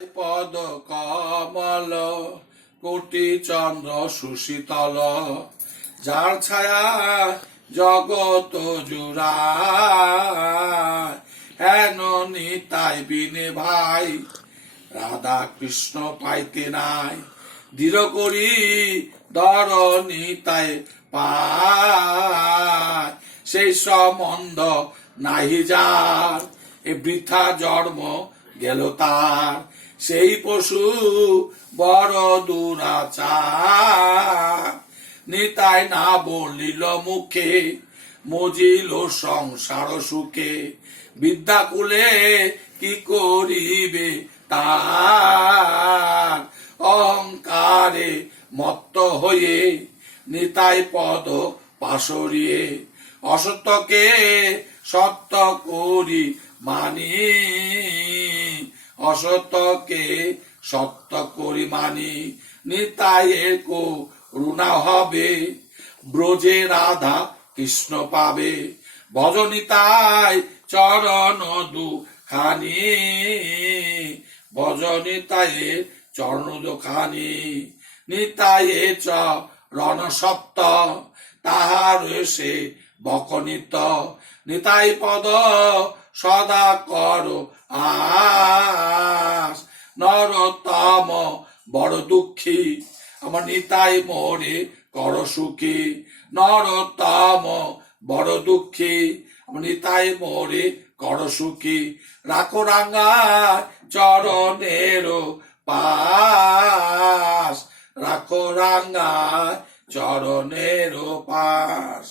পদ কমল কোটি চন্দ্র সুশীতল, যার ছায়া জগত জুড়ায়, হেন নিতাই বিনে ভাই রাধা কৃষ্ণ পাইতে নাই। দৃঢ় করি ধর নিতাই পায়, সেই সম্বন্ধ নাহি যার, এ বৃথা জন্ম গেল তার। সেই পশু বড় দুরাচার, নিতাই না বলিল মুখে, মজিল সংসার সুখে। বিদ্যাকুলে কি করিবে তার, অহংকারে মত্ত হয়ে নিতাই পদ পাশরিয়ে। অসত্যকে সত্য করি মানি, অসত্যকে সত্য করি মানি। নিতাইয়ের করুণা হবে, ব্রজে রাধা কৃষ্ণ পাবে। ভজ নিতাই চরণ দুখানি, ভজ নিতাইয়ের চরণ দুখানি। নিতাইয়ে চরণ সত্য, তাহার সে বকনিত। নিতাই পদ সদা কর আস, নরতম বড় দুঃখী, আমার নিতাই মোরে কর সুখী। নরতম বড় দুঃখী, আমার নিতাই মোরে কর সুখী। রাখো রাঙা চরণের পাশ, রাখো রাঙা চরণের পাশ।